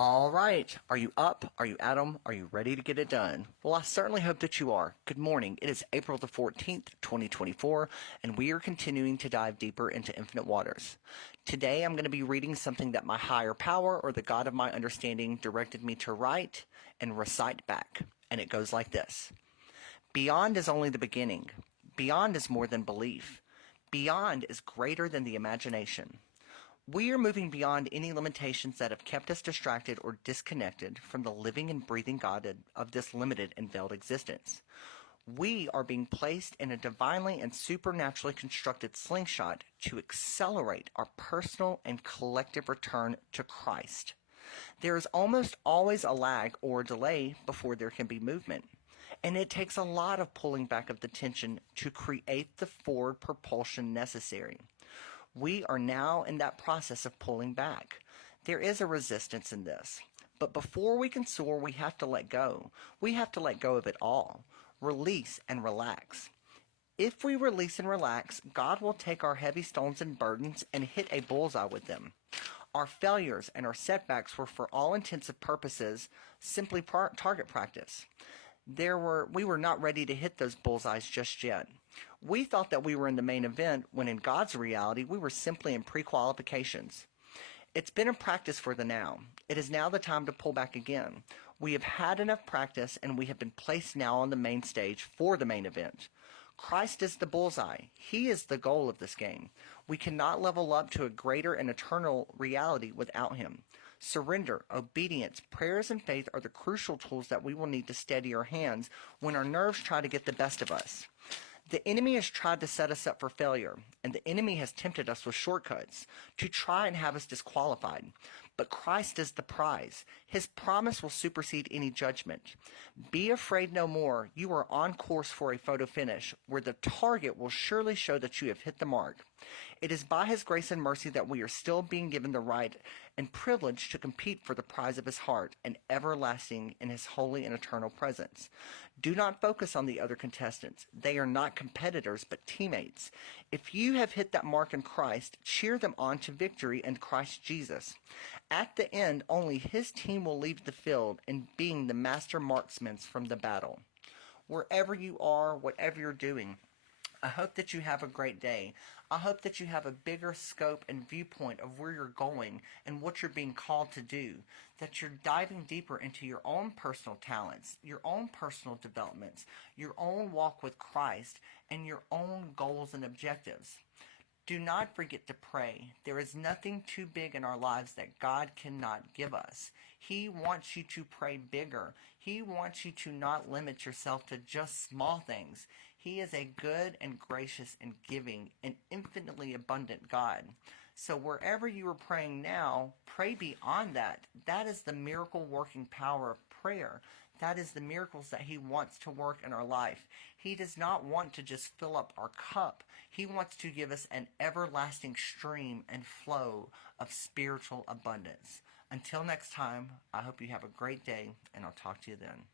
All right. Are you up? Are you at 'em? Are you ready to get it done? Well, I certainly hope that you are. Good morning. It is April the 14th, 2024, and we are continuing to dive deeper into infinite waters. Today, I'm going to be reading something that my higher power or the God of my understanding directed me to write and recite back. And it goes like this. Beyond is only the beginning. Beyond is more than belief. Beyond is greater than the imagination. We are moving beyond any limitations that have kept us distracted or disconnected from the living and breathing God of this limited and veiled existence. We are being placed in a divinely and supernaturally constructed slingshot to accelerate our personal and collective return to Christ. There is almost always a lag or delay before there can be movement. And it takes a lot of pulling back of the tension to create the forward propulsion necessary. We are now in that process of pulling back. There is a resistance in this. But before we can soar, we have to let go. We have to let go of it all. Release and relax. If we release and relax, God will take our heavy stones and burdens and hit a bullseye with them. Our failures and our setbacks were, for all intensive purposes, simply target practice. We were not ready to hit those bullseyes just yet. We thought that we were in the main event when in God's reality we were simply in pre-qualifications. It's been a practice for the now. It is now the time to pull back again. We have had enough practice and we have been placed now on the main stage for the main event. Christ is the bullseye. He is the goal of this game. We cannot level up to a greater and eternal reality without him. Surrender, obedience, prayers, and faith are the crucial tools that we will need to steady our hands when our nerves try to get the best of us. The enemy has tried to set us up for failure, and the enemy has tempted us with shortcuts to try and have us disqualified. But Christ is the prize. His promise will supersede any judgment. Be afraid no more. You are on course for a photo finish, where the target will surely show that you have hit the mark. It is by his grace and mercy that we are still being given the right and privilege to compete for the prize of his heart and everlasting in his holy and eternal presence. Do not focus on the other contestants. They are not competitors, but teammates. If you have hit that mark in Christ, cheer them on to victory in Christ Jesus. At the end, only his team will leave the field in being the master marksmen from the battle. Wherever you are, whatever you're doing, I hope that you have a great day. I hope that you have a bigger scope and viewpoint of where you're going and what you're being called to do. That you're diving deeper into your own personal talents, your own personal developments, your own walk with Christ, and your own goals and objectives. Do not forget to pray. There is nothing too big in our lives that God cannot give us. He wants you to pray bigger. He wants you to not limit yourself to just small things. He is a good and gracious and giving and infinitely abundant God. So wherever you are praying now, pray beyond that. That is the miracle working power of prayer. That is the miracles that he wants to work in our life. He does not want to just fill up our cup. He wants to give us an everlasting stream and flow of spiritual abundance. Until next time, I hope you have a great day, and I'll talk to you then.